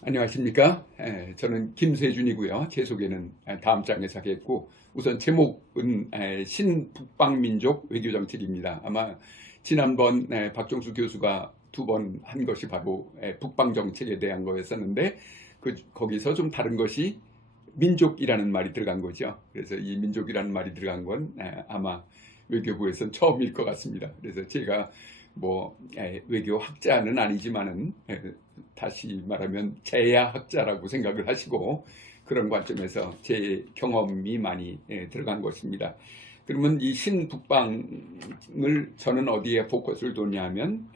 안녕하십니까? 저는 김세준이고요. 제 소개는 다음 장에서 하겠고, 우선 제목은 신북방민족 외교정책입니다. 아마 지난번 박정수 교수가 두 번 한 것이 바로 북방정책에 대한 거였었는데, 거기서 좀 다른 것이 민족이라는 말이 들어간 거죠. 그래서 이 민족이라는 말이 들어간 건 아마 외교부에서는 처음일 것 같습니다. 그래서 제가 외교 학자는 아니지만은 다시 말하면 제야학자라고 생각을 하시고 그런 관점에서 제 경험이 많이 들어간 것입니다. 그러면 이 신북방을 저는 어디에 포커스를 뒀냐면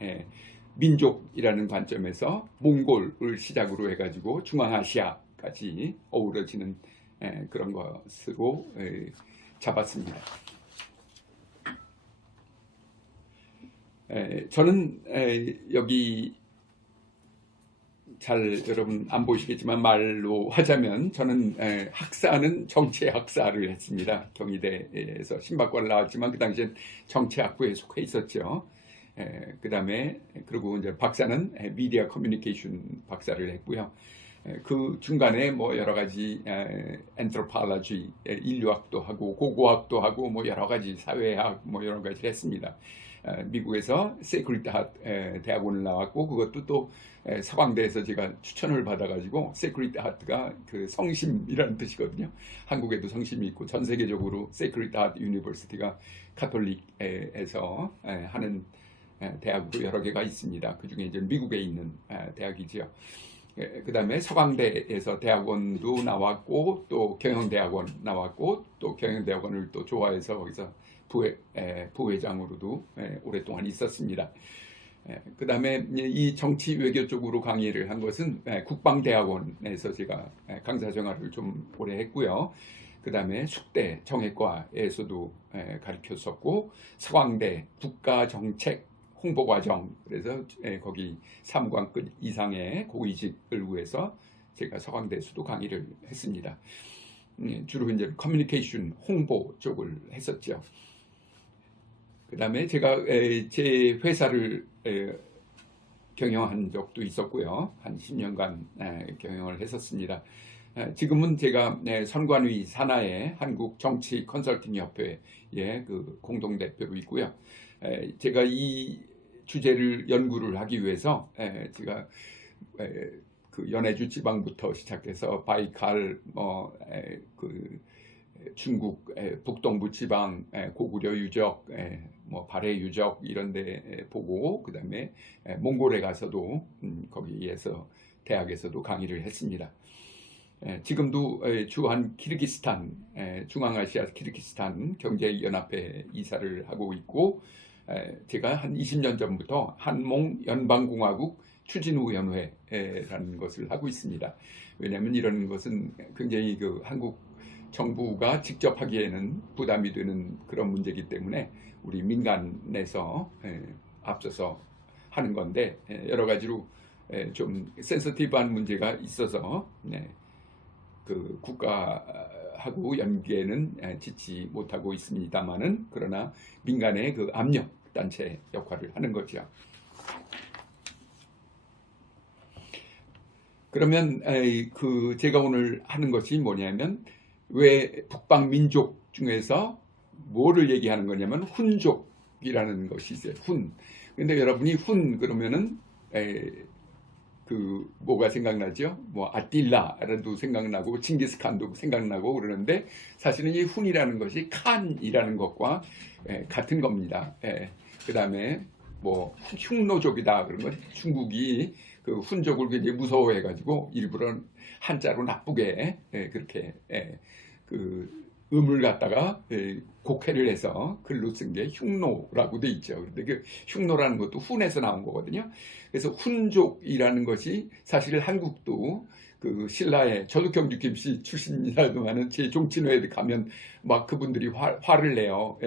민족이라는 관점에서 몽골을 시작으로 해가지고 중앙아시아까지 어우러지는 그런 것으로 잡았습니다. 저는 여기 잘 여러분 안 보시겠지만 말로 하자면 저는 학사는 정치학사를 했습니다. 경희대에서 신박과를 나왔지만 그 당시엔 정치학부에 속해 있었죠. 그다음에 그리고 이제 박사는 미디어 커뮤니케이션 박사를 했고요. 그 중간에 뭐 여러 가지 엔트로폴로지 인류학도 하고 고고학도 하고 뭐 여러 가지 사회학 뭐 여러 가지를 했습니다. 미국에서 세크리트 하트 대학원을 나왔고 그것도 또 서강대에서 제가 추천을 받아가지고 세크리트 하트가 그 성심이라는 뜻이거든요. 한국에도 성심이 있고 전 세계적으로 세크리트 하트 유니버시티가 카톨릭에서 하는 대학으로 여러 개가 있습니다. 그 중에 이제 미국에 있는 대학이지요. 그 다음에 서강대에서 대학원도 나왔고 또 경영대학원 나왔고 또 경영대학원을 또 좋아해서 거기서 부회장으로도 오랫동안 있었습니다. 그 다음에 이 정치 외교 쪽으로 강의를 한 것은 국방대학원에서 제가 강사 생활을 좀 오래 했고요. 그 다음에 숙대 정외과에서도 가르쳤었고 서강대 국가정책 홍보과정 그래서 거기 3관급 이상의 고위직을 위해서 제가 서강대에서도 강의를 했습니다. 주로 이제 커뮤니케이션 홍보 쪽을 했었죠. 그 다음에 제가 제 회사를 경영한 적도 있었고요. 한 10년간 경영을 했었습니다. 지금은 제가 선관위 산하의 한국 정치 컨설팅 협회의 그 공동대표로 있고요. 제가 이 주제를 연구를 하기 위해서 제가 그 연해주 지방부터 시작해서 바이칼 그 중국 북동부 지방 고구려 유적 뭐 발해 유적 이런 데 보고 그다음에 몽골에 가서도 거기에서 대학에서도 강의를 했습니다. 지금도 주한 키르기스탄 중앙아시아 키르기스탄 경제연합회 이사를 하고 있고 제가 한 20년 전부터 한몽 연방공화국 추진위원회라는 것을 하고 있습니다. 왜냐하면 이런 것은 굉장히 그 한국 정부가 직접 하기에는 부담이 되는 그런 문제이기 때문에 우리 민간에서 앞서서 하는 건데 여러 가지로 좀 센서티브한 문제가 있어서 그 국가하고 연계는 짓지 못하고 있습니다만은 그러나 민간의 그 압력 단체 역할을 하는 거죠. 그러면 그 제가 오늘 하는 것이 뭐냐면 왜 북방 민족 중에서 뭐를 얘기하는 거냐면 훈족이라는 것이 있어요. 훈. 근데 여러분이 훈 그러면은 그 뭐가 생각나죠? 뭐 아틸라라도 생각나고 칭기스칸도 생각나고 그러는데 사실은 이 훈이라는 것이 칸이라는 것과 같은 겁니다. 그 다음에 뭐 흉노족이다 그런 건 중국이 그 훈족을 굉장히 무서워해가지고 일부러 한자로 나쁘게 그렇게 그 음을 갖다가 곡해를 해서 글로 쓴 게 흉노라고 돼 있죠. 그런데 그 흉노라는 것도 훈에서 나온 거거든요. 그래서 훈족이라는 것이 사실 한국도 그 신라의 저도 경주 김씨 출신이라도만은 제 종친회에 가면 막 그분들이 화를 내요.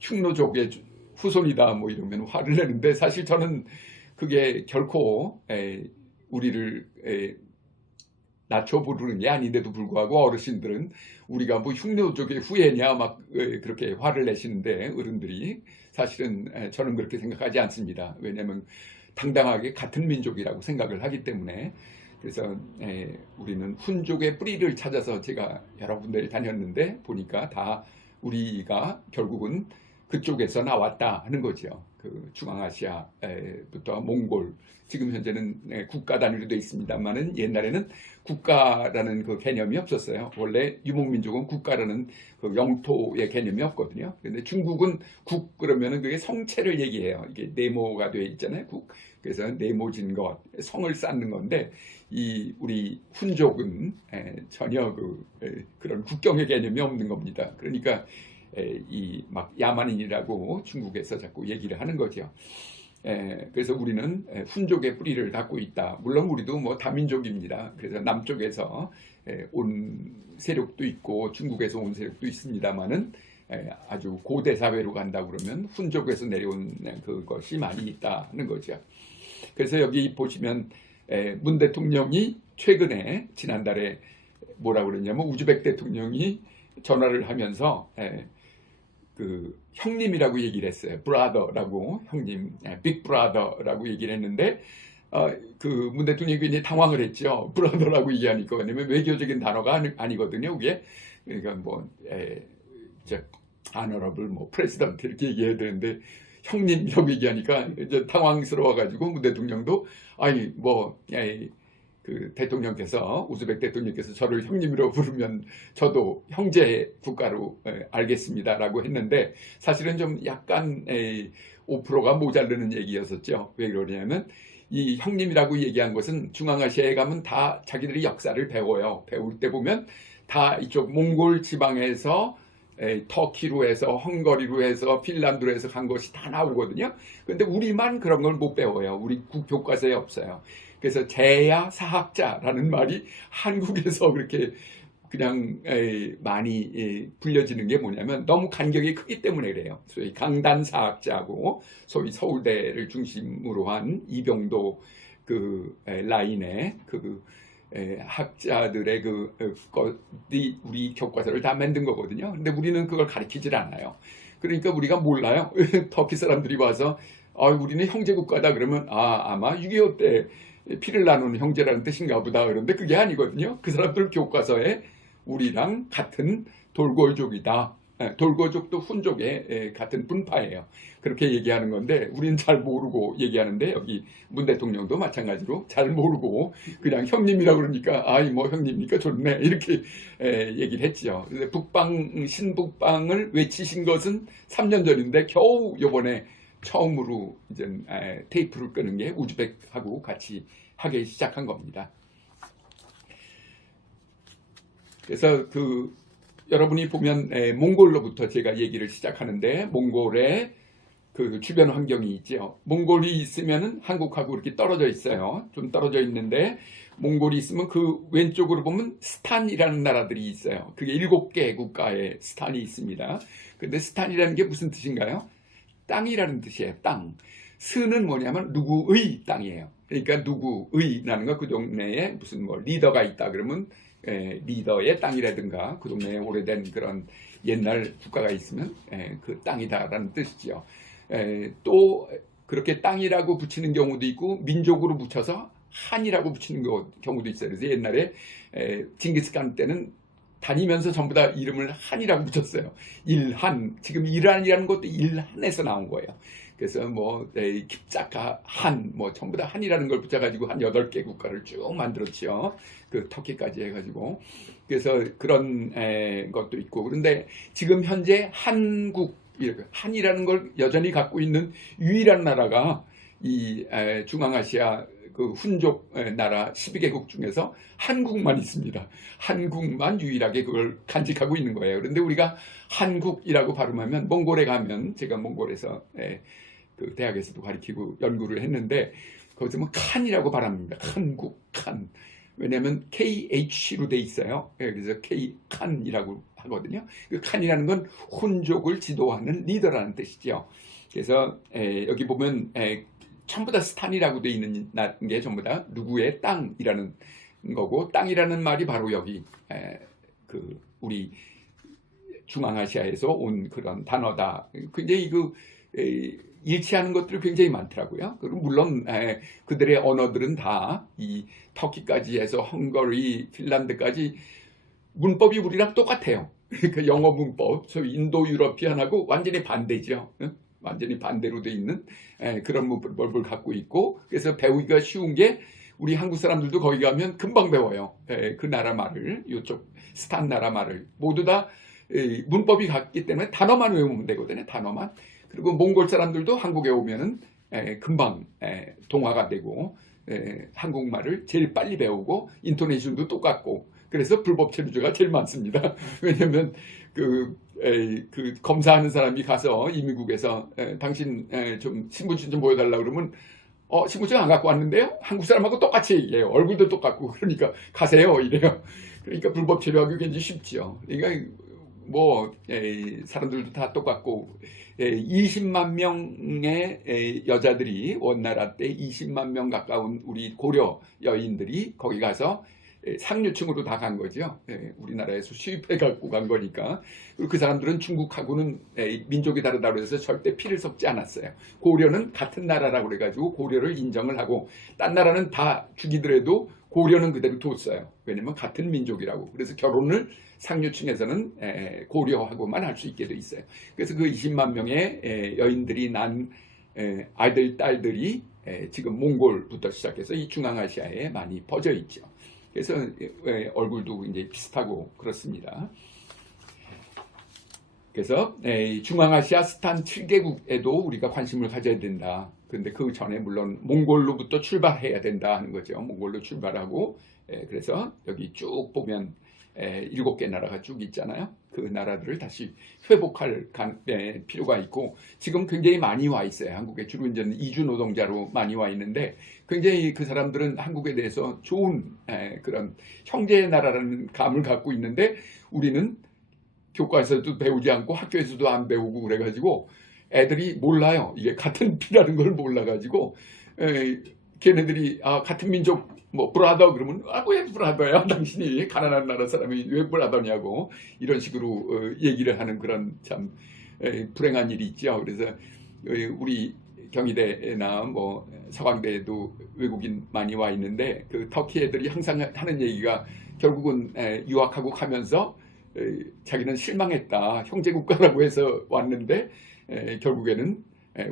흉노족의 후손이다 뭐 이러면 화를 내는데 사실 저는 그게 결코 우리를 낮춰 부르는 게 아닌데도 불구하고 어르신들은 우리가 뭐 흉노족의 후예냐 막 그렇게 화를 내시는데 어른들이 사실은 저는 그렇게 생각하지 않습니다. 왜냐하면 당당하게 같은 민족이라고 생각을 하기 때문에 그래서 우리는 훈족의 뿌리를 찾아서 제가 여러 군데를 다녔는데 보니까 다 우리가 결국은 그쪽에서 나왔다 하는 거죠. 그 중앙아시아부터 몽골, 지금 현재는 국가 단위로 되어 있습니다만은 옛날에는 국가라는 그 개념이 없었어요. 원래 유목민족은 국가라는 그 영토의 개념이 없거든요. 그런데 중국은 국 그러면은 그게 성체를 얘기해요. 이게 네모가 되어 있잖아요. 국. 그래서 네모진 것, 성을 쌓는 건데 이 우리 훈족은 전혀 그런 국경의 개념이 없는 겁니다. 그러니까 이 막 야만인이라고 중국에서 자꾸 얘기를 하는 거죠. 그래서 우리는 훈족의 뿌리를 갖고 있다. 물론 우리도 뭐 다민족입니다. 그래서 남쪽에서 온 세력도 있고 중국에서 온 세력도 있습니다만은 아주 고대 사회로 간다 그러면 훈족에서 내려온 그것이 많이 있다는 거죠. 그래서 여기 보시면 문 대통령이 최근에 지난달에 뭐라 그랬냐면 우즈벡 대통령이 전화를 하면서 그 형님이라고 얘기를 했어요. 브라더라고, 형님, 빅브라더라고 얘기를 했는데 그 문 대통령이 굉장히 당황을 했죠. 브라더라고 얘기하니까. 왜냐면 외교적인 단어가 아니거든요. 그게 그러니까 뭐 honorable 뭐 president 이렇게 얘기해야 되는데 형님이라고 얘기하니까 이제 당황스러워가지고 문 대통령도 아니 뭐 그 대통령께서 우즈벡 대통령께서 저를 형님으로 부르면 저도 형제 국가로 알겠습니다라고 했는데 사실은 좀 약간 5%가 모자르는 얘기였었죠. 왜 그러냐면 이 형님이라고 얘기한 것은 중앙아시아에 가면 다 자기들이 역사를 배워요. 배울 때 보면 다 이쪽 몽골 지방에서 터키로 해서 헝가리로 해서 핀란드로 해서 간 것이 다 나오거든요. 근데 우리만 그런 걸 못 배워요. 우리 교과서에 없어요. 그래서 제야 사학자라는 말이 한국에서 그렇게 그냥 많이 불려지는 게 뭐냐면 너무 간격이 크기 때문에 그래요. 소위 강단사학자하고 소위 서울대를 중심으로 한 이병도 그 라인의 그 학자들의 것이 우리 교과서를 다 만든 거거든요. 근데 우리는 그걸 가르치질 않아요. 그러니까 우리가 몰라요. 터키 사람들이 와서 우리는 형제국가다 그러면 아마 6.25 때 피를 나누는 형제라는 뜻인가 보다. 그런데 그게 아니거든요. 그 사람들 교과서에 우리랑 같은 돌고족이다. 돌고족도 훈족의 같은 분파예요. 그렇게 얘기하는 건데 우리는 잘 모르고 얘기하는데 여기 문 대통령도 마찬가지로 잘 모르고 그냥 형님이라고 그러니까 뭐 형님이니까 좋네 이렇게 얘기를 했지요. 근데 신북방을 외치신 것은 3년 전인데 겨우 요번에 처음으로 이제 테이프를 끄는 게 우즈벡하고 같이 하기 시작한 겁니다. 그래서 여러분이 보면 몽골로부터 제가 얘기를 시작하는데 몽골의 그 주변 환경이 있죠. 몽골이 있으면은 한국하고 이렇게 떨어져 있어요. 좀 떨어져 있는데 몽골이 있으면 그 왼쪽으로 보면 스탄이라는 나라들이 있어요. 그게 7개 국가의 스탄이 있습니다. 근데 스탄이라는 게 무슨 뜻인가요? 땅이라는 뜻이에요. 땅. 스는 뭐냐면 누구의 땅이에요. 그러니까 누구의라는 거 그 동네에 무슨 뭐 리더가 있다 그러면 리더의 땅이라든가 그 동네에 오래된 그런 옛날 국가가 있으면 그 땅이다라는 뜻이죠. 또 그렇게 땅이라고 붙이는 경우도 있고 민족으로 붙여서 한이라고 붙이는 경우도 있어요. 그래서 옛날에 징기스칸 때는 다니면서 전부 다 이름을 한이라고 붙였어요. 일한. 지금 이란이라는 것도 일한에서 나온 거예요. 그래서 뭐 킵자카 한, 뭐 전부 다 한이라는 걸 붙여가지고 한 8개 국가를 쭉 만들었죠. 그 터키까지 해가지고. 그래서 그런 것도 있고. 그런데 지금 현재 한이라는 걸 여전히 갖고 있는 유일한 나라가 이 중앙아시아 그 훈족 나라 12개국 중에서 한국만 있습니다. 한국만 유일하게 그걸 간직하고 있는 거예요. 그런데 우리가 한국이라고 발음하면 몽골에 가면 제가 몽골에서 그 대학에서도 가르치고 연구를 했는데 거기서 뭐 칸이라고 발음합니다. 한국 칸. 왜냐하면 KH로 돼 있어요. 그래서 K 칸이라고 하거든요. 그 칸이라는 건 훈족을 지도하는 리더라는 뜻이죠. 그래서 여기 보면 전부 다 스탄이라고 돼 있는 게 전부 다 누구의 땅이라는 거고 땅이라는 말이 바로 여기 그 우리 중앙아시아에서 온 그런 단어다. 근데 일치하는 것들이 굉장히 많더라고요. 그리고 물론 그들의 언어들은 다 이 터키까지 해서 헝가리, 핀란드까지 문법이 우리랑 똑같아요. 그러니까 영어 문법, 소위 인도 유러피안하고 완전히 반대죠. 완전히 반대로 돼 있는 그런 문법을 갖고 있고, 그래서 배우기가 쉬운 게 우리 한국 사람들도 거기 가면 금방 배워요. 그 나라 말을, 이쪽 스탄 나라 말을 모두 다 문법이 같기 때문에 단어만 외우면 되거든요. 단어만. 그리고 몽골 사람들도 한국에 오면은 금방 동화가 되고 한국말을 제일 빨리 배우고 인토네이션도 똑같고, 그래서 불법 체류자가 제일 많습니다. 왜냐하면 그 검사하는 사람이 가서 이민국에서 당신 좀 신분증 좀 보여달라 그러면 신분증 안 갖고 왔는데요? 한국 사람하고 똑같이 얘기해요. 얼굴도 똑같고. 그러니까 가세요 이래요. 그러니까 불법 체류하기 굉장히 쉽죠. 그러니까 뭐 사람들도 다 똑같고 20만 명의 여자들이 원나라 때 20만 명 가까운 우리 고려 여인들이 거기 가서 상류층으로 다 간 거죠. 우리나라에서 수입해 갖고 간 거니까. 그리고 그 사람들은 중국하고는 민족이 다르다고 해서 절대 피를 섞지 않았어요. 고려는 같은 나라라고 그래가지고 고려를 인정을 하고, 딴 나라는 다 죽이더라도 고려는 그대로 뒀어요. 왜냐면 같은 민족이라고. 그래서 결혼을 상류층에서는 고려하고만 할 수 있게 돼 있어요. 그래서 그 20만 명의 여인들이 난 아이들, 딸들이 지금 몽골부터 시작해서 이 중앙아시아에 많이 퍼져 있죠. 그래서 얼굴도 이제 비슷하고 그렇습니다. 그래서 중앙아시아 스탄 7개국에도 우리가 관심을 가져야 된다. 그런데 그 전에 물론 몽골로부터 출발해야 된다 하는 거죠. 몽골로 출발하고 그래서 여기 쭉 보면 7개 나라가 쭉 있잖아요. 그 나라들을 다시 회복할 필요가 있고, 지금 굉장히 많이 와 있어요. 한국에 주로 이제 이주 노동자로 많이 와 있는데, 굉장히 그 사람들은 한국에 대해서 좋은 그런 형제의 나라라는 감을 갖고 있는데, 우리는 교과에서도 배우지 않고 학교에서도 안 배우고 그래가지고 애들이 몰라요. 이게 같은 피라는 걸 몰라가지고 걔네들이 같은 민족 뭐 브라더 그러면 왜 브라더야? 당신이 가난한 나라 사람이 왜 브라더냐고 이런 식으로 얘기를 하는 그런 참 불행한 일이 있죠. 그래서 우리 경희대나 뭐 서강대에도 외국인 많이 와 있는데, 그 터키 애들이 항상 하는 얘기가 결국은 유학하고 가면서 자기는 실망했다. 형제국가라고 해서 왔는데 결국에는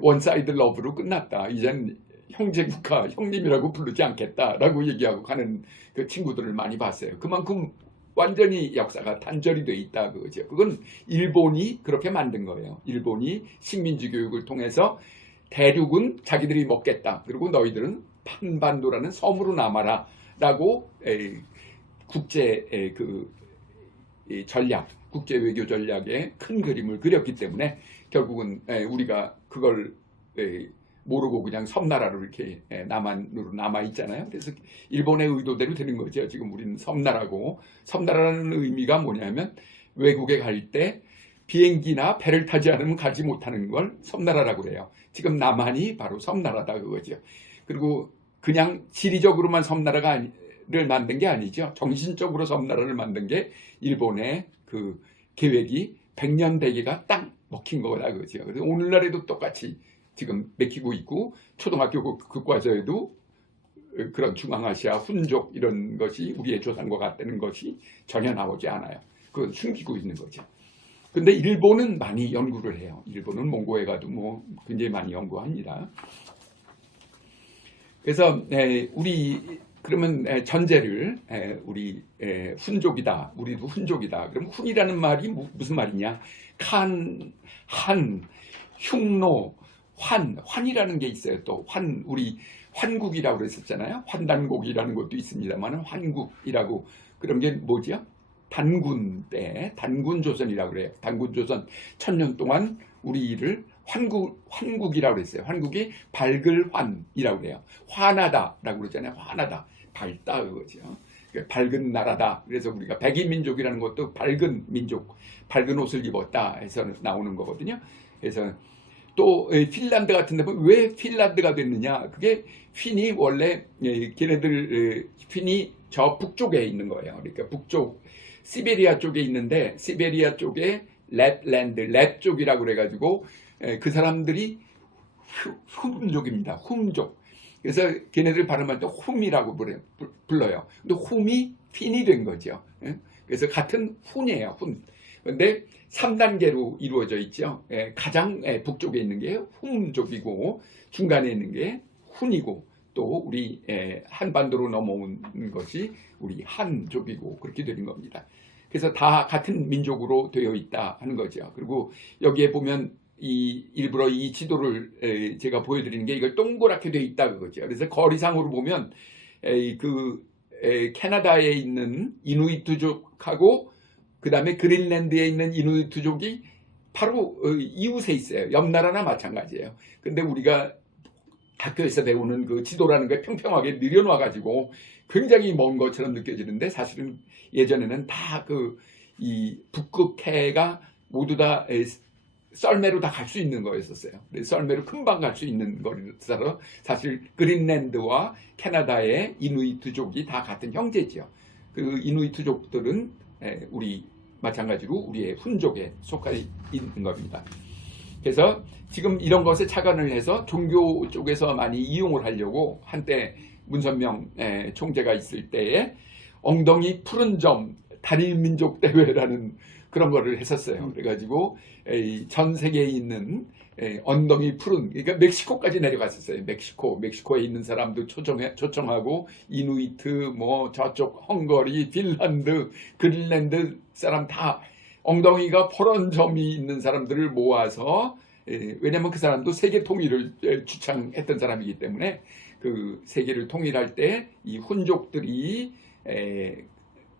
원사이드 러브로 끝났다. 이젠 형제국가, 형님이라고 부르지 않겠다라고 얘기하고 가는 그 친구들을 많이 봤어요. 그만큼 완전히 역사가 단절이 돼 있다 그거죠. 그건 일본이 그렇게 만든 거예요. 일본이 식민지 교육을 통해서 대륙은 자기들이 먹겠다. 그리고 너희들은 판반도라는 섬으로 남아라라고 국제 전략, 국제 외교 전략의 큰 그림을 그렸기 때문에 결국은 우리가 그걸 모르고 그냥 섬나라로 이렇게 남한으로 남아 있잖아요. 그래서 일본의 의도대로 되는 거죠. 지금 우리는 섬나라고, 섬나라는 의미가 뭐냐면 외국에 갈 때 비행기나 배를 타지 않으면 가지 못하는 걸 섬나라라고 그래요. 지금 남한이 바로 섬나라다 그거죠. 그리고 그냥 지리적으로만 섬나라를 만든 게 아니죠. 정신적으로 섬나라를 만든 게 일본의 그 계획이 100년 대계가 딱 먹힌 거다 그거죠. 그래서 오늘날에도 똑같이 지금 맥히고 있고, 초등학교 교과서에도 그런 중앙아시아 훈족 이런 것이 우리의 조상과 같다는 것이 전혀 나오지 않아요. 그건 숨기고 있는 거죠. 근데 일본은 많이 연구를 해요. 일본은 몽고에 가도 뭐 굉장히 많이 연구합니다. 그래서 우리 그러면 전제를 우리 훈족이다. 우리도 훈족이다. 그럼 훈이라는 말이 무슨 말이냐? 칸, 한, 흉노, 환이라는 게 있어요. 또 우리 환국이라고 그랬었잖아요. 환단곡이라는 것도 있습니다만 환국이라고. 그런 게 뭐죠? 단군 때 단군조선이라고 그래요. 단군조선 1000년 동안 우리를 환국이라고 그랬어요. 환국이 밝을 환이라고 그래요. 환하다라고 그러잖아요. 환하다, 밝다 그거죠. 밝은 나라다. 그래서 우리가 백인민족이라는 것도 밝은 민족, 밝은 옷을 입었다 해서 나오는 거거든요. 그래서 또 핀란드 같은 데 보면 왜 핀란드가 됐느냐? 그게 핀이 원래 걔네들 핀이 저 북쪽에 있는 거예요. 그러니까 북쪽 시베리아 쪽에 있는데, 시베리아 쪽에 랩랜드, 랩 쪽이라고 그래가지고 그 사람들이 훔족입니다. 훔족. 그래서 걔네들 발음할 때 훔이라고 불러요. 근데 훔이 핀이 된 거죠. 그래서 같은 훈이에요. 훈. 그런데 3단계로 이루어져 있죠. 가장 북쪽에 있는 게 훔족이고 중간에 있는 게 훈이고 또 우리 한반도로 넘어온 것이 우리 한족이고 그렇게 되는 겁니다. 그래서 다 같은 민족으로 되어 있다 하는 거죠. 그리고 여기에 보면 일부러 이 지도를 제가 보여드리는 게 이걸 동그랗게 되어 있다 그거죠. 그래서 거리상으로 보면 캐나다에 있는 이누이트족하고 그 다음에 그린랜드에 있는 이누이트족이 바로 이웃에 있어요. 옆 나라나 마찬가지예요. 근데 우리가 학교에서 배우는 그 지도라는 게 평평하게 늘여놔 가지고 굉장히 먼 것처럼 느껴지는데 사실은 예전에는 다 이 북극해가 모두 다 썰매로 다 갈 수 있는 거였었어요. 썰매로 금방 갈 수 있는 거라서 사실 그린랜드와 캐나다의 이누이트족이 다 같은 형제지요. 그 이누이트족들은 우리 마찬가지로 우리의 훈족에 속해 있는 겁니다. 그래서 지금 이런 것에 착안을 해서 종교 쪽에서 많이 이용을 하려고 한때 문선명 총재가 있을 때에 엉덩이 푸른 점 단일민족 대회라는 그런 거를 했었어요. 그래가지고 전 세계에 있는 엉덩이 푸른, 그러니까 멕시코까지 내려갔었어요. 멕시코에 있는 사람도 초청하고 이누이트, 뭐 저쪽 헝가리, 핀란드, 그린랜드 사람 다 엉덩이가 퍼런 점이 있는 사람들을 모아서 왜냐하면 그 사람도 세계 통일을 주창했던 사람이기 때문에 그 세계를 통일할 때 이 훈족들이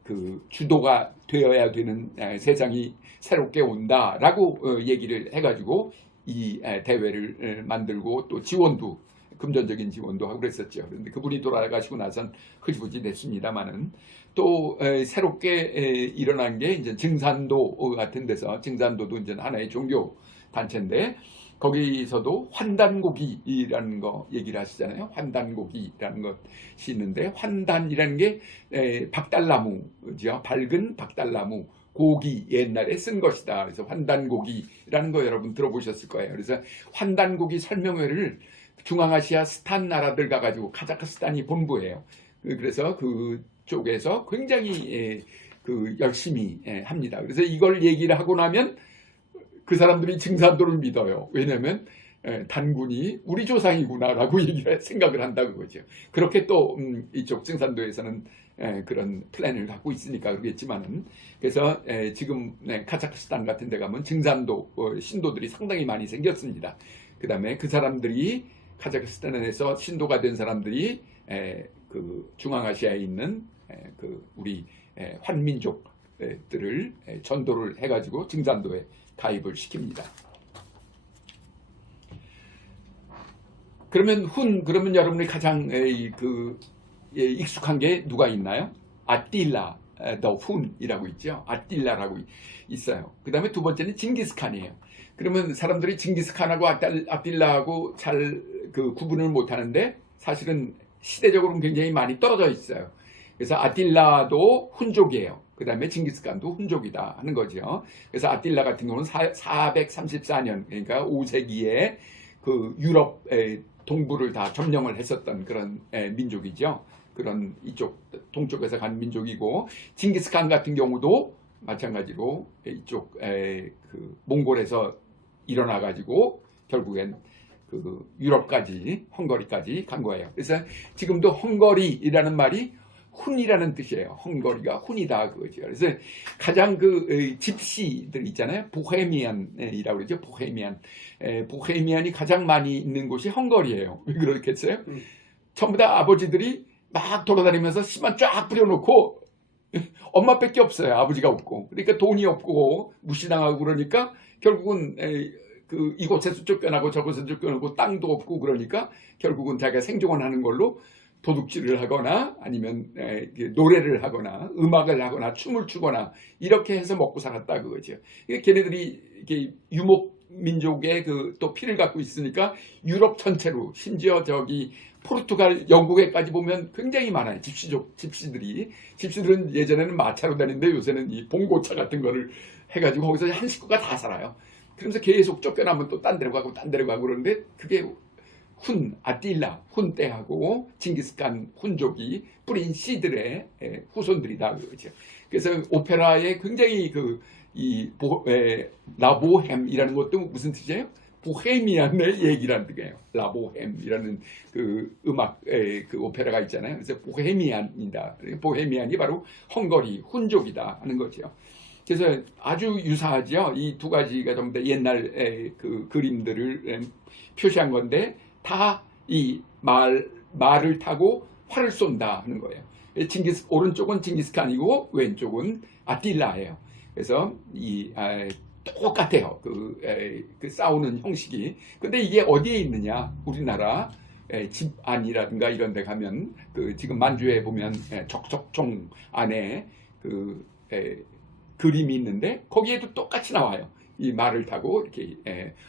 그 주도가 되어야 되는 세상이 새롭게 온다라고 얘기를 해가지고 이 대회를 만들고 또 지원도 금전적인 지원도 하고 그랬었죠. 그런데 그분이 돌아가시고 나선 흐지부지 됐습니다만은 또 새롭게 일어난 게 이제 증산도 같은 데서 증산도도 이제 하나의 종교 단체인데 거기서도 환단고기라는 거 얘기를 하시잖아요. 환단고기라는 것이 있는데 환단이라는 게 박달나무죠. 밝은 박달나무 고기 옛날에 쓴 것이다. 그래서 환단고기라는 거 여러분 들어보셨을 거예요. 그래서 환단고기 설명회를 중앙아시아 스탄 나라들 가가지고 카자흐스탄이 본부예요. 그래서 그쪽에서 굉장히 열심히 합니다. 그래서 이걸 얘기를 하고 나면 그 사람들이 증산도를 믿어요. 왜냐하면 단군이 우리 조상이구나라고 생각을 한다 그거죠. 그렇게 또 이쪽 증산도에서는 그런 플랜을 갖고 있으니까 그러겠지만은 그래서 지금 카자흐스탄 같은 데 가면 증산도 신도들이 상당히 많이 생겼습니다. 그 다음에 그 사람들이 카자흐스탄에서 신도가 된 사람들이 그 중앙아시아에 있는 그 우리 환민족들을 전도를 해가지고 증산도에 가입을 시킵니다. 그러면 여러분이 가장 익숙한 게 누가 있나요? 아틸라 더 훈이라고 있죠. 아틸라라고 있어요. 그 다음에 두 번째는 징기스칸이에요. 그러면 사람들이 징기스칸하고 아틸라하고 잘 구분을 못하는데 사실은 시대적으로는 굉장히 많이 떨어져 있어요. 그래서 아틸라도 훈족이에요. 그 다음에 징기스칸도 훈족이다 하는 거죠. 그래서 아틸라 같은 경우는 434년 그러니까 5세기에 그 유럽 동부를 다 점령을 했었던 그런 민족이죠. 그런 이쪽 동쪽에서 간 민족이고 징기스칸 같은 경우도 마찬가지로 이쪽 그 몽골에서 일어나 가지고 결국엔 그 유럽까지 헝가리까지 간 거예요. 그래서 지금도 헝가리라는 말이 훈이라는 뜻이에요. 헝가리가 훈이다 그거죠. 그래서 가장 집시들 있잖아요. 보헤미안이라고 그러죠. 보헤미안이 가장 많이 있는 곳이 헝가리예요. 왜 그렇겠어요? 전부 다 아버지들이 막 돌아다니면서 씨만 쫙 뿌려놓고 엄마밖에 없어요. 아버지가 없고. 그러니까 돈이 없고 무시당하고 그러니까 결국은 이곳에서 쫓겨나고 저곳에서 쫓겨나고 땅도 없고 그러니까 결국은 자기가 생존을 하는 걸로 도둑질을 하거나 아니면 노래를 하거나 음악을 하거나 춤을 추거나 이렇게 해서 먹고 살았다 그거죠. 걔네들이 유목민족의 또 피를 갖고 있으니까 유럽 전체로 심지어 저기 포르투갈, 영국에까지 보면 굉장히 많아요. 집시들은 예전에는 마차로 다니는데 요새는 이 봉고차 같은 거를 해가지고 거기서 한 식구가 다 살아요. 그러면서 계속 쫓겨나면 또 딴 데로 가고 딴 데로 가고 그러는데 그게 아틸라, 훈 때하고 징기스칸 훈족이 뿌린 씨들의 후손들이다 그거죠. 그래서 오페라의 굉장히 라보헴이라는 것도 무슨 뜻이에요? 보헤미안의 얘기라는 뜻이에요. 라보헴이라는 그 음악, 그 오페라가 있잖아요. 그래서 보헤미안이다. 보헤미안이 바로 헝가리 훈족이다 하는 거죠. 그래서 아주 유사하죠. 이 두 가지가 전부 다 옛날 그 그림들을 표시한 건데 다 이 말을 타고 활을 쏜다 하는 거예요. 오른쪽은 징기스칸이고 왼쪽은 아틸라예요. 그래서 똑같아요. 그 싸우는 형식이. 근데 이게 어디에 있느냐? 우리나라 집 안이라든가 이런 데 가면 지금 만주에 보면 적적종 안에 그림이 있는데 거기에도 똑같이 나와요. 이 말을 타고 이렇게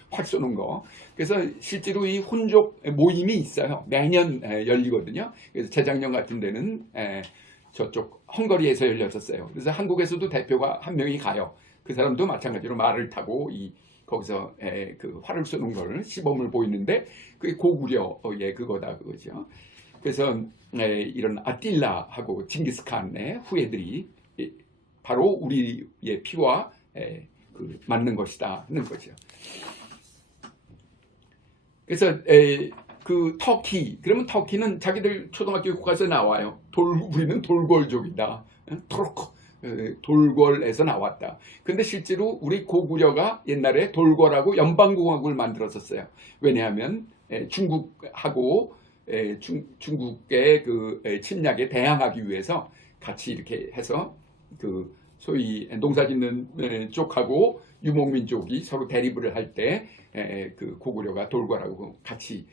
활 쏘는 거. 그래서 실제로 이 혼족 모임이 있어요. 매년 열리거든요. 그래서 재작년 같은 데는 저쪽 헝가리에서 열렸었어요. 그래서 한국에서도 대표가 한 명이 가요. 그 사람도 마찬가지로 말을 타고 거기서 그 활을 쏘는 걸 시범을 보이는데 그게 고구려의 그거다 그거죠. 그래서 이런 아틸라하고 징기스칸의 후예들이 바로 우리의 피와 맞는 것이다 하는 거죠. 그래서 그 터키, 그러면 터키는 자기들 초등학교 교과서에 나와요. 우리는 돌궐족이다. 돌궐에서 나왔다. 근데 실제로 우리 고구려가 옛날에 돌궐하고 연방공화국을 만들었었어요. 왜냐하면 중국하고 중국의 그 침략에 대항하기 위해서 같이 이렇게 해서 그 소위 농사짓는 쪽하고 유목민족이 서로 대립을 할 때 그 고구려가 돌궐하고 같이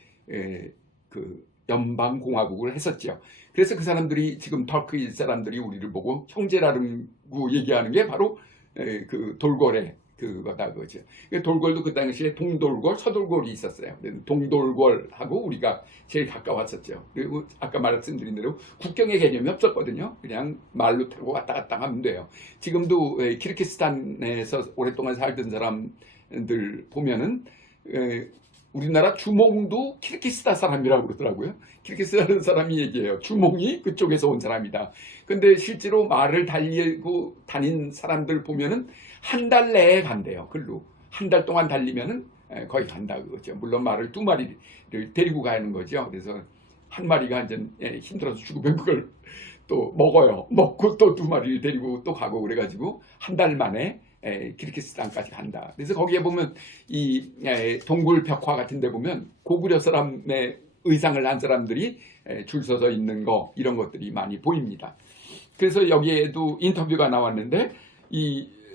그 연방공화국을 했었죠. 그래서 그 사람들이 지금 터키 사람들이 우리를 보고 형제라고 얘기하는 게 바로 그 돌궐의 그거다 그거죠. 돌궐도 그 당시에 동돌궐, 서돌궐이 있었어요. 동돌궐하고 우리가 제일 가까웠었죠. 그리고 아까 말씀드린 대로 국경의 개념이 없었거든요. 그냥 말로 타고 왔다 갔다 하면 돼요. 지금도 키르기스탄에서 오랫동안 살던 사람들 보면은 우리나라 주몽도 키르기스탄 사람이라고 그러더라고요. 키르기스탄 사람이 얘기해요. 주몽이 그쪽에서 온 사람이다. 근데 실제로 말을 달리고 다닌 사람들 보면은 한 달 내에 간대요. 글로. 한 달 동안 달리면은 거의 간다 그거죠. 물론 말을 2마리를 데리고 가는 거죠. 그래서 한 마리가 이제 힘들어서 죽으면 그걸 또 먹어요. 먹고 또 2마리를 데리고 또 가고 그래가지고 한 달 만에 키르기스탄까지 간다. 그래서 거기에 보면 이 동굴 벽화 같은 데 보면 고구려 사람의 의상을 한 사람들이 줄 서서 있는 거 이런 것들이 많이 보입니다. 그래서 여기에도 인터뷰가 나왔는데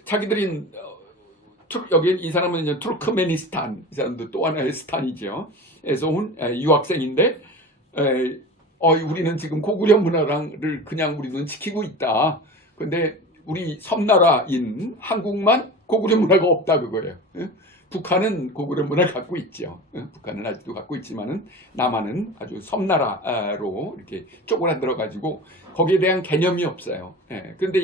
자기들이 여기 이 사람은 이제 투르크메니스탄, 이 사람도 또 하나의 스탄이죠. 에서 온 유학생인데 우리는 지금 고구려 문화를 그냥 우리는 지키고 있다. 근데 우리 섬나라인 한국만 고구려 문화가 없다 그거예요. 북한은 고구려 문화를 갖고 있죠. 북한은 아직도 갖고 있지만은 남한은 아주 섬나라로 이렇게 쪼그라들어 가지고 거기에 대한 개념이 없어요. 그런데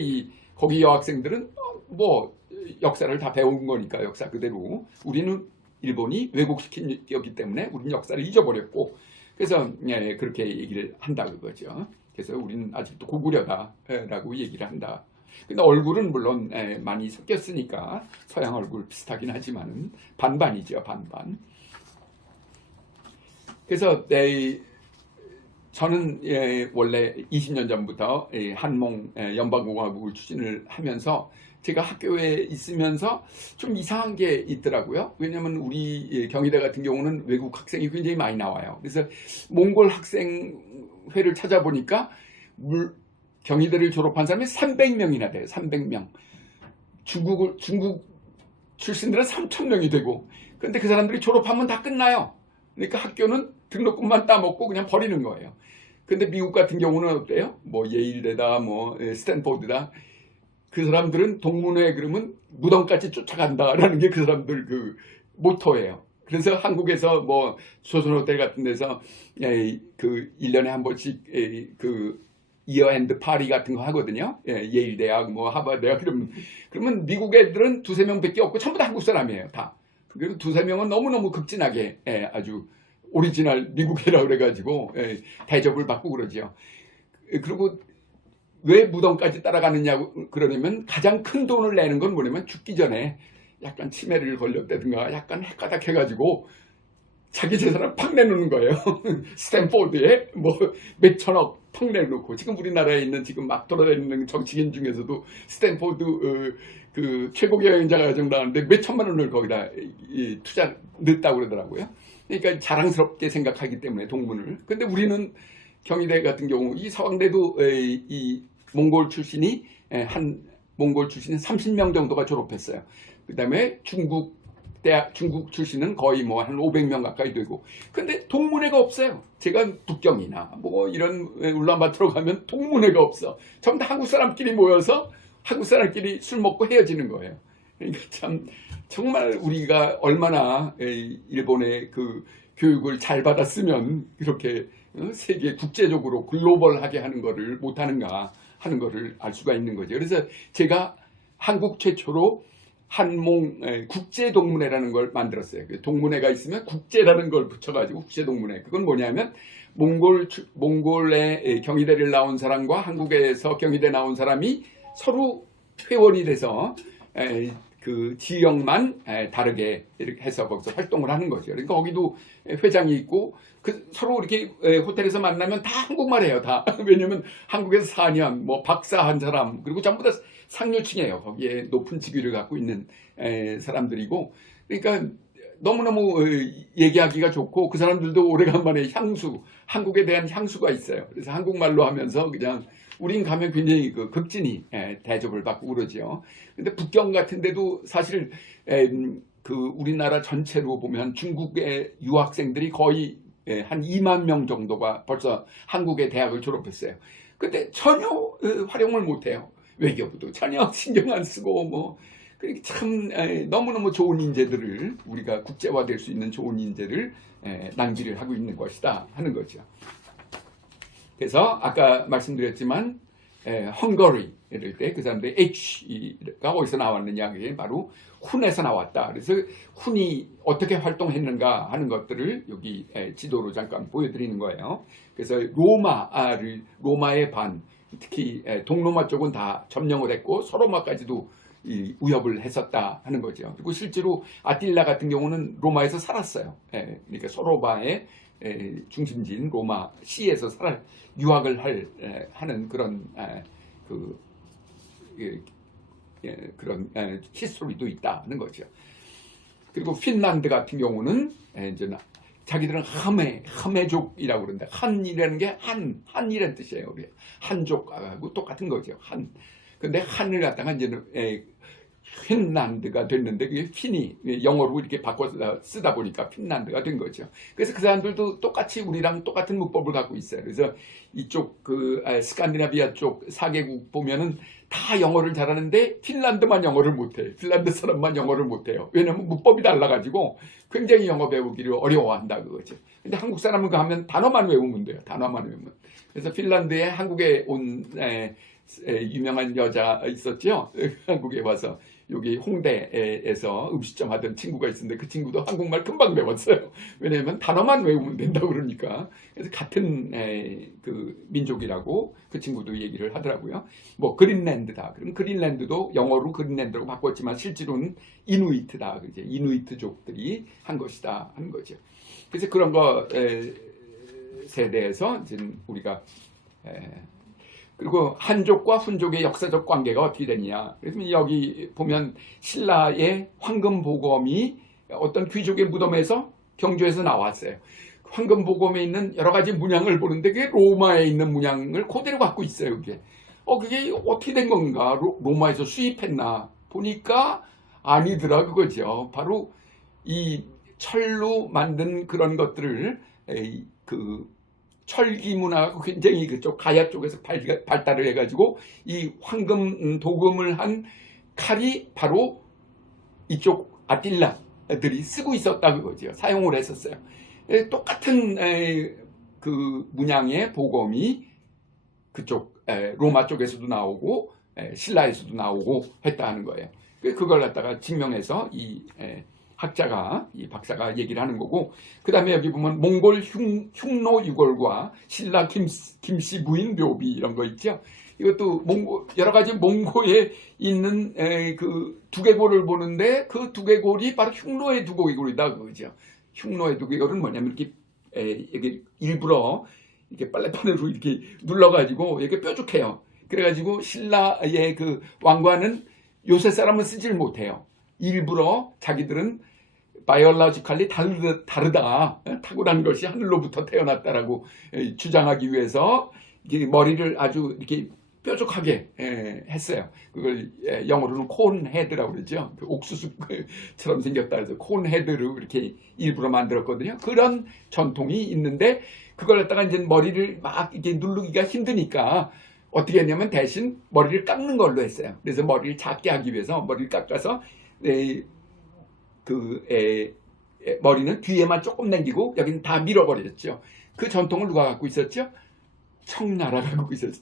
거기 여학생들은 뭐 역사를 다 배운 거니까 역사 그대로 우리는 일본이 왜곡시킨 거기 때문에 우리는 역사를 잊어버렸고 그래서 그렇게 얘기를 한다 그거죠. 그래서 우리는 아직도 고구려다라고 얘기를 한다. 근데 얼굴은 물론 많이 섞였으니까 서양 얼굴 비슷하긴 하지만 반반이죠, 반반. 그래서 저는 원래 20년 전부터 한몽 연방공화국을 추진을 하면서 제가 학교에 있으면서 좀 이상한 게 있더라고요. 왜냐하면 우리 경희대 같은 경우는 외국 학생이 굉장히 많이 나와요. 그래서 몽골 학생회를 찾아보니까 경희대를 졸업한 사람이 300명이나 돼요. 300명. 중국 출신들은 3,000명이 되고 그런데 그 사람들이 졸업하면 다 끝나요. 그러니까 학교는 등록금만 따먹고 그냥 버리는 거예요. 근데 미국 같은 경우는 어때요? 뭐 예일대다, 뭐 스탠포드다. 그 사람들은 동문회 그러면 무덤까지 쫓아간다라는 게 그 사람들 그 모토예요. 그래서 한국에서 뭐 조선호텔 같은 데서 그 1년에 한 번씩 그 이어엔드 파리 같은 거 하거든요. 예일 대학, 뭐 하버드 대학 그러면 미국 애들은 2-3명밖에 없고 전부 다 한국 사람이에요. 다. 그리고 2-3명은 너무너무 극진하게 아주 오리지널 미국이라고 그래가지고 대접을 받고 그러죠. 그리고 왜 무덤까지 따라가느냐고 그러냐면 가장 큰 돈을 내는 건 뭐냐면 죽기 전에 약간 치매를 걸렸다든가 약간 헷가닥해가지고 자기 재산을 팍 내놓는 거예요. 스탠포드에 뭐 몇천억 팍 내놓고, 지금 우리나라에 있는 지금 막 돌아다니는 정치인 중에서도 스탠포드 그 최고 경영자가 가정 나왔는데 몇천만 원을 거기다 투자 넣었다고 그러더라고요. 그러니까 자랑스럽게 생각하기 때문에 동문을. 근데 우리는 경희대 같은 경우 이 서강대도 이 몽골 출신이 한 몽골 출신이 30명 정도가 졸업했어요. 그다음에 중국 출신은 거의 뭐 한 500명 가까이 되고, 근데 동문회가 없어요. 제가 북경이나 뭐 이런 울란바토르 가면 동문회가 없어. 전부 다 한국 사람끼리 모여서 한국 사람끼리 술 먹고 헤어지는 거예요. 그러니까 참 정말 우리가 얼마나 일본의 그 교육을 잘 받았으면 이렇게 세계 국제적으로 글로벌하게 하는 거를 못하는가 하는 거를 알 수가 있는 거죠. 그래서 제가 한국 최초로 한몽 국제동문회라는 걸 만들었어요. 동문회가 있으면 국제라는 걸 붙여가지고 국제동문회. 그건 뭐냐면 몽골의 경희대를 나온 사람과 한국에서 경희대 나온 사람이 서로 회원이 돼서 그 지역만 다르게 이렇게 해서 거기서 활동을 하는 거죠. 그러니까 거기도 회장이 있고 서로 이렇게 호텔에서 만나면 다 한국말 해요. 다. 왜냐면 한국에서 4년 뭐 박사 한 사람 그리고 전부 다 상류층이에요. 거기에 높은 직위를 갖고 있는 사람들이고, 그러니까 너무너무 얘기하기가 좋고, 그 사람들도 오래간만에 한국에 대한 향수가 있어요. 그래서 한국말로 하면서 그냥 우린 가면 굉장히 그 극진히 대접을 받고 그러죠. 근데 북경 같은 데도 사실 그 우리나라 전체로 보면 중국의 유학생들이 거의 한 2만 명 정도가 벌써 한국의 대학을 졸업했어요. 근데 전혀 활용을 못해요. 외교부도 전혀 신경 안 쓰고 뭐. 그러니까 참 너무너무 좋은 인재들을, 우리가 국제화될 수 있는 좋은 인재를 낭비를 하고 있는 것이다 하는 거죠. 그래서 아까 말씀드렸지만 헝거리 이럴 때 그 사람들이 H가 어디서 나왔느냐, 그게 바로 훈에서 나왔다. 그래서 훈이 어떻게 활동했는가 하는 것들을 여기 지도로 잠깐 보여드리는 거예요. 그래서 로마의 반, 특히 동로마 쪽은 다 점령을 했고 서로마까지도 위협을 했었다 하는 거죠. 그리고 실제로 아틸라 같은 경우는 로마에서 살았어요. 그러니까 서로마의 중심지인 로마 시에서 유학을 하는 그런 그런 히스토리도 있다는 거죠. 그리고 핀란드 같은 경우는 이제 자기들은 함해족이라고 그러는데, 한이라는 게 한이라는 뜻이에요. 우리 한족하고 똑같은 거죠. 근데 한을 갖다가 이제는 핀란드가 됐는데, 그게 핀이 영어로 이렇게 바꿔서 쓰다 보니까 핀란드가 된 거죠. 그래서 그 사람들도 똑같이 우리랑 똑같은 문법을 갖고 있어요. 그래서 이쪽 스칸디나비아 쪽 4개국 보면은 다 영어를 잘하는데 핀란드만 영어를 못해. 핀란드 사람만 영어를 못해요. 왜냐면 문법이 달라가지고 굉장히 영어 배우기를 어려워한다 그거죠. 근데 한국 사람은 가면 단어만 외우면 돼요. 단어만 외우면. 그래서 핀란드에 한국에 온 유명한 여자 있었죠. 한국에 와서 여기 홍대에서 음식점 하던 친구가 있었는데 그 친구도 한국말 금방 배웠어요. 왜냐하면 단어만 외우면 된다고 그러니까. 그래서 같은 그 민족이라고 그 친구도 얘기를 하더라고요. 뭐 그린랜드다. 그럼 그린랜드도 영어로 그린랜드라고 바꿨지만 실제로는 이누이트다. 이제 이누이트족들이 한 것이다 하는 거죠. 그래서 그런 것에 대해서 이제 우리가 그리고 한족과 훈족의 역사적 관계가 어떻게 되느냐. 그래서 여기 보면 신라의 황금보검이 어떤 귀족의 무덤에서 경주에서 나왔어요. 황금보검에 있는 여러 가지 문양을 보는데 그게 로마에 있는 문양을 그대로 갖고 있어요. 그게 어떻게 된 건가? 로마에서 수입했나 보니까 아니더라 그거죠. 바로 이 철로 만든 그런 것들을 철기 문화가 굉장히 그쪽 가야 쪽에서 발달을 해가지고 이 황금 도금을 한 칼이 바로 이쪽 아틸라들이 쓰고 있었다 그거죠. 사용을 했었어요. 똑같은 그 문양의 보검이 그쪽 로마 쪽에서도 나오고 신라에서도 나오고 했다 하는 거예요. 그걸 갖다가 증명해서 이 학자가 이 박사가 얘기를 하는 거고 그 다음에 여기 보면 몽골 흉노 유골과 신라 김씨 부인 묘비 이런 거 있죠. 이것도 여러 가지 몽고에 있는 그 두개골을 보는데 그 두개골이 바로 흉노의 두개골이다 그거죠. 흉노의 두개골은 뭐냐면 이렇게 이게 일부러 이렇게 빨래판으로 이렇게 눌러가지고 이렇게 뾰족해요. 그래가지고 신라의 그 왕관은 요새 사람은 쓰질 못해요. 일부러 자기들은 바이올로지컬리 다르다, 탁월한 것이 하늘로부터 태어났다라고 주장하기 위해서 머리를 아주 이렇게 뾰족하게 했어요. 그걸 영어로는 콘 헤드라고 그러죠. 그 옥수수처럼 생겼다 해서 콘 헤드로 이렇게 일부러 만들었거든요. 그런 전통이 있는데 그걸 갖다가 이제 머리를 막 이렇게 누르기가 힘드니까 어떻게 했냐면 대신 머리를 깎는 걸로 했어요. 그래서 머리를 작게 하기 위해서 머리를 깎아서 머리는 뒤에만 조금 남기고 여기는 다 밀어버렸죠. 그 전통을 누가 갖고 있었죠? 청나라가 갖고 있었죠.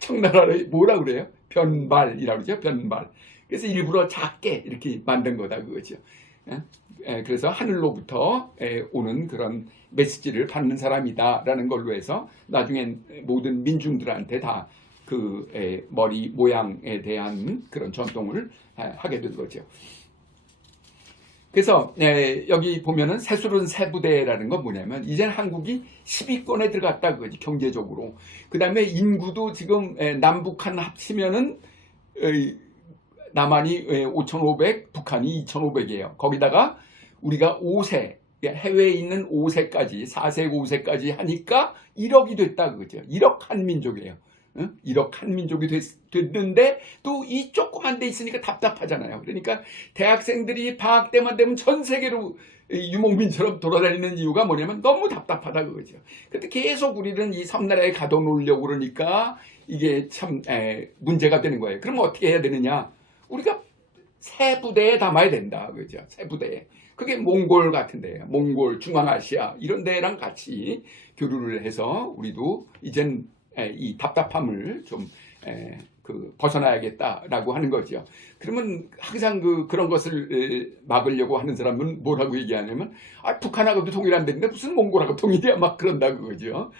청나라를 뭐라 그래요? 변발이라고 그러죠. 변발. 그래서 일부러 작게 이렇게 만든 거다 그거죠. 그래서 하늘로부터 오는 그런 메시지를 받는 사람이다라는 걸로 해서 나중엔 모든 민중들한테 다 그 머리 모양에 대한 그런 전통을 하게 된 거죠. 그래서 여기 보면은 새술은 세부대라는 건 뭐냐면 이제는 한국이 10위권에 들어갔다 그거지 경제적으로. 그 다음에 인구도 지금 남북한 합치면은 남한이 5,500, 북한이 2,500이에요. 거기다가 우리가 5세 해외에 있는 5세까지 4세 5세까지 하니까 1억이 됐다 그거죠. 1억 한민족이에요. 1억 한민족이 됐는데 또 이 조그만 데 있으니까 답답하잖아요. 그러니까 대학생들이 방학 때만 되면 전 세계로 유목민처럼 돌아다니는 이유가 뭐냐면 너무 답답하다 그거죠. 근데 계속 우리는 이 섬나라에 가둬놓으려고 그러니까 이게 참 문제가 되는 거예요. 그럼 어떻게 해야 되느냐? 우리가 새 부대에 담아야 된다 그죠? 새 부대에. 그게 몽골 같은 데예요. 몽골, 중앙아시아 이런 데랑 같이 교류를 해서 우리도 이젠 이 답답함을 좀 벗어나야겠다라고 하는 거죠. 그러면 항상 그런 것을 막으려고 하는 사람은 뭐라고 얘기하냐면 북한하고도 통일한다는데 무슨 몽골하고 통일이야 막 그런다 그거죠.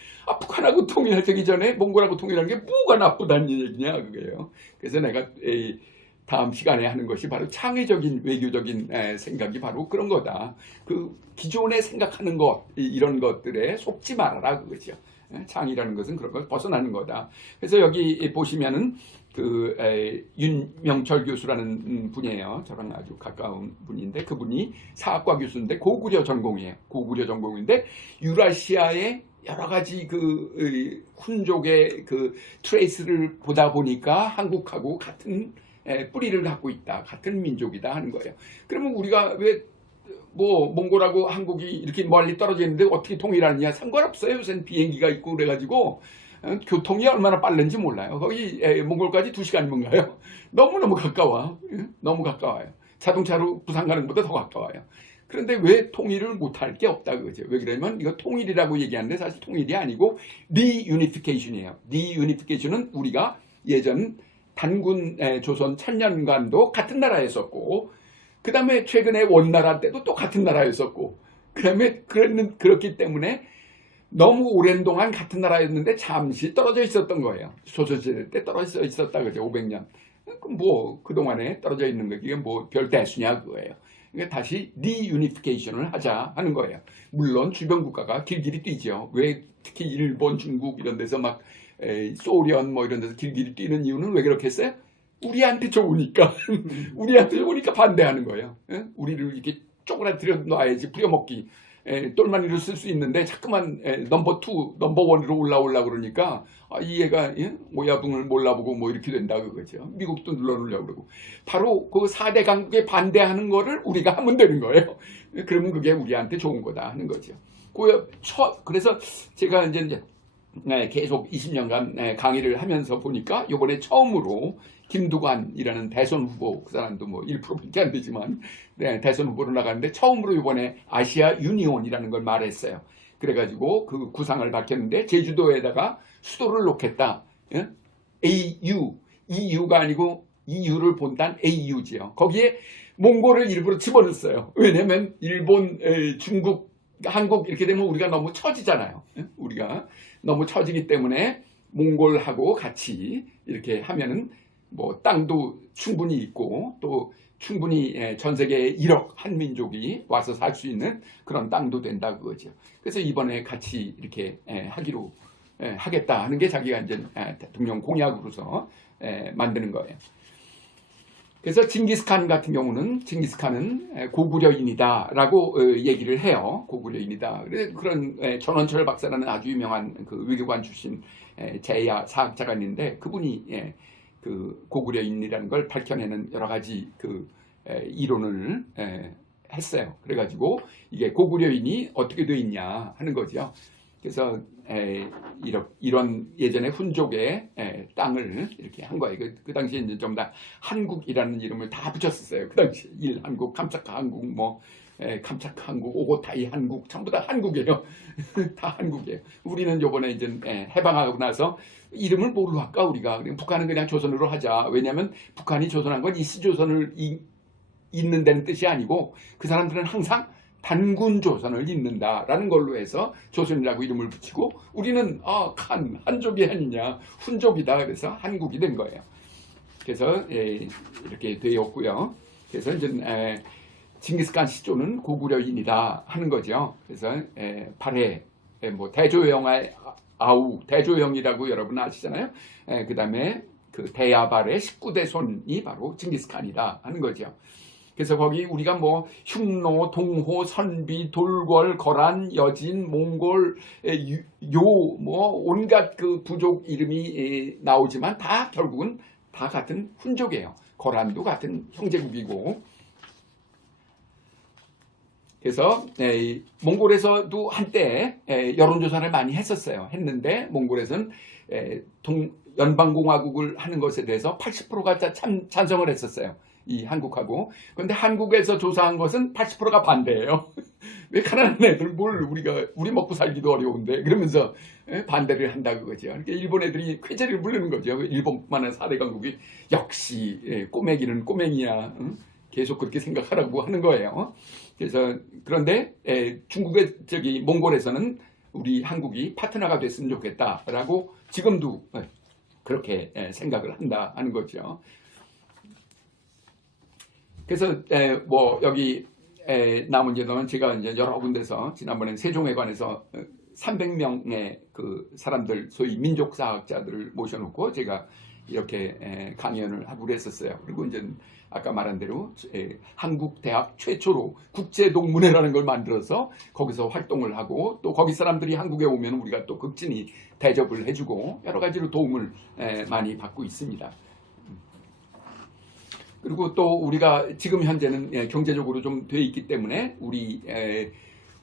북한하고 통일하기 전에 몽골하고 통일하는 게 뭐가 나쁘다는 얘기냐 그거예요. 그래서 내가 다음 시간에 하는 것이 바로 창의적인 외교적인 생각이 바로 그런 거다. 그 기존에 생각하는 것 이런 것들에 속지 말아라 그거죠. 창의라는 것은 그런 걸 벗어나는 거다. 그래서 여기 보시면은 그 윤명철 교수라는 분이에요. 저랑 아주 가까운 분인데 그분이 사학과 교수인데 고구려 전공이에요. 고구려 전공인데 유라시아의 여러 가지 그 훈족의 그 트레이스를 보다 보니까 한국하고 같은 뿌리를 갖고 있다. 같은 민족이다 하는 거예요. 그러면 우리가 왜 몽골하고 한국이 이렇게 멀리 떨어져 있는데 어떻게 통일하느냐 상관없어요. 요새는 비행기가 있고 그래가지고 교통이 얼마나 빠른지 몰라요. 거기 몽골까지 2시간이면 가요. 너무너무 가까워. 너무 가까워요. 자동차로 부산 가는 것보다 더 가까워요. 그런데 왜 통일을 못할 게 없다 그거죠. 왜 그러냐면 이거 통일이라고 얘기하는데 사실 통일이 아니고 리유니피케이션이에요. 리유니피케이션은 우리가 예전 단군 조선 천년간도 같은 나라였었고 그 다음에 최근에 원나라 때도 또 같은 나라였었고 그 다음에 그렇기 때문에 너무 오랜 동안 같은 나라였는데 잠시 떨어져 있었던 거예요. 조선시대 때 떨어져 있었다 그죠. 500년. 뭐 그동안에 떨어져 있는 거 이게 뭐 별 대수냐 그거예요. 그러니까 다시 리유니피케이션을 하자 하는 거예요. 물론 주변 국가가 길길이 뛰죠. 왜 특히 일본, 중국 이런 데서 막 소련 뭐 이런 데서 길길이 뛰는 이유는 왜 그렇게 했어요? 우리한테 좋으니까 우리한테 좋으니까 반대하는 거예요. 우리를 이렇게 쪼그라뜨려 놔야지 부려먹기 똘마니로 쓸 수 있는데 자꾸만 넘버 2, 넘버 1으로 올라오려고 그러니까 이 애가 오야붕을 몰라보고 뭐 이렇게 된다 그거죠. 미국도 눌러놓으려고 그러고 바로 그 4대 강국에 반대하는 거를 우리가 하면 되는 거예요. 그러면 그게 우리한테 좋은 거다 하는 거죠. 그래서 제가 이제 계속 20년간 강의를 하면서 보니까 이번에 처음으로 김두관이라는 대선 후보, 그 사람도 뭐 1%밖에 안 되지만 대선 후보로 나갔는데 처음으로 이번에 아시아 유니온이라는 걸 말했어요. 그래가지고 그 구상을 밝혔는데 제주도에다가 수도를 놓겠다. AU, EU가 아니고 EU를 본단 AU지요. 거기에 몽골을 일부러 집어넣었어요. 왜냐하면 일본, 중국, 한국 이렇게 되면 우리가 너무 처지잖아요. 우리가 너무 처지기 때문에 몽골하고 같이 이렇게 하면은 뭐 땅도 충분히 있고 또 충분히 전 세계 1억 한민족이 와서 살 수 있는 그런 땅도 된다 그거죠. 그래서 이번에 같이 이렇게 하기로 하겠다 하는 게 자기가 이제 대통령 공약으로서 만드는 거예요. 그래서 징기스칸 같은 경우는 징기스칸은 고구려인이다라고 얘기를 해요. 고구려인이다. 그런 전원철 박사라는 아주 유명한 그 외교관 출신 제야 사학자가 있는데 그분이 그 고구려인이라는 걸 밝혀내는 여러 가지 그 이론을 했어요. 그래가지고 이게 고구려인이 어떻게 돼 있냐 하는 거죠. 그래서 이런 예전에 훈족의 땅을 이렇게 한 거예요. 그 당시에 이제 전부 다 한국이라는 이름을 다 붙였었어요. 그 당시 일한국, 캄차카 한국, 뭐 캄차카 한국, 오고타이 한국, 전부 다 한국이에요. 다 한국이에요. 우리는 요번에 이제 해방하고 나서 이름을 뭘로 할까 우리가? 북한은 그냥 조선으로 하자. 왜냐하면 북한이 조선한 건 이시조선을 잇는 데는 뜻이 아니고 그 사람들은 항상 단군 조선을 잇는다라는 걸로 해서 조선이라고 이름을 붙이고 우리는 한족이 아니냐 훈족이다 그래서 한국이 된 거예요. 그래서 이렇게 되었고요. 그래서 이제 징기스칸 시조는 고구려인이다 하는 거죠. 그래서 발해 뭐 대조영의 아우 대조영이라고 여러분 아시잖아요. 그 다음에 그 대야발의 19대 손이 바로 징기스칸이다 하는 거죠. 그래서 거기 우리가 뭐 흉노, 동호, 선비, 돌궐, 거란, 여진, 몽골, 요 뭐 온갖 그 부족 이름이 나오지만 다 결국은 다 같은 훈족이에요. 거란도 같은 형제국이고. 그래서 몽골에서도 한때 여론조사를 많이 했는데 몽골에서는 연방공화국을 하는 것에 대해서 80%가 찬성을 했었어요. 이 한국하고. 그런데 한국에서 조사한 것은 80%가 반대예요. 왜 가난한 애들 우리 먹고 살기도 어려운데 그러면서 반대를 한다 그거죠. 그러니까 일본 애들이 쾌재를 부르는 거죠. 일본뿐만 아니라 4대 강국이 역시 꼬맹이는 꼬맹이야. 계속 그렇게 생각하라고 하는 거예요. 그래서 그런데 중국의 몽골에서는 우리 한국이 파트너가 됐으면 좋겠다라고 지금도 그렇게 생각을 한다 하는 거죠. 그래서 뭐 여기 남은제도는 제가 이제 여러 군데서 지난번에 세종에 관해서 300명의 그 사람들 소위 민족사학자들을 모셔놓고 제가 이렇게 강연을 하고 그랬었어요. 그리고 이제 아까 말한 대로 한국 대학 최초로 국제동문회라는 걸 만들어서 거기서 활동을 하고 또 거기 사람들이 한국에 오면 우리가 또 극진히 대접을 해주고 여러 가지로 도움을 많이 받고 있습니다. 그리고 또 우리가 지금 현재는 경제적으로 좀 돼 있기 때문에 우리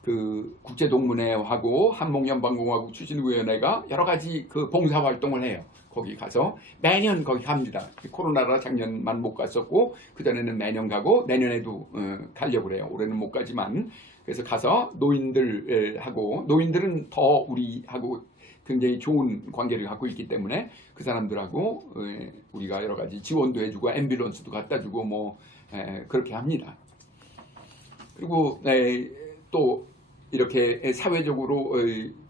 그 국제동문회하고 한목연방공화국 추진위원회가 여러 가지 그 봉사활동을 해요. 거기 가서 매년 거기 갑니다. 코로나라 작년만 못 갔었고 그전에는 매년 가고 내년에도 가려고 그래요. 올해는 못 가지만 그래서 가서 노인들하고 노인들은 더 우리하고 굉장히 좋은 관계를 갖고 있기 때문에 그 사람들하고 우리가 여러 가지 지원도 해주고 앰뷸런스도 갖다 주고 뭐 그렇게 합니다. 그리고 또 이렇게 사회적으로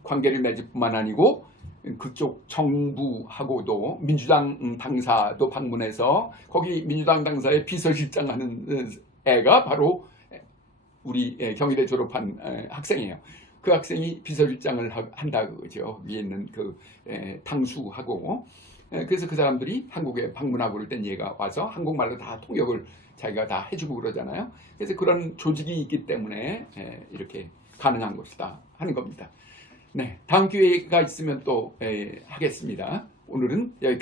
관계를 맺을 뿐만 아니고 그쪽 정부하고도 민주당 당사도 방문해서 거기 민주당 당사의 비서실장 하는 애가 바로 우리 경희대 졸업한 학생이에요. 그 학생이 비서실장을 한다 그거죠. 위에 있는 그 당수하고 그래서 그 사람들이 한국에 방문하고 그럴 땐 얘가 와서 한국말로 다 통역을 자기가 다 해주고 그러잖아요. 그래서 그런 조직이 있기 때문에 이렇게 가능한 것이다 하는 겁니다. 네, 다음 기회가 있으면 또 하겠습니다. 오늘은 여기까지.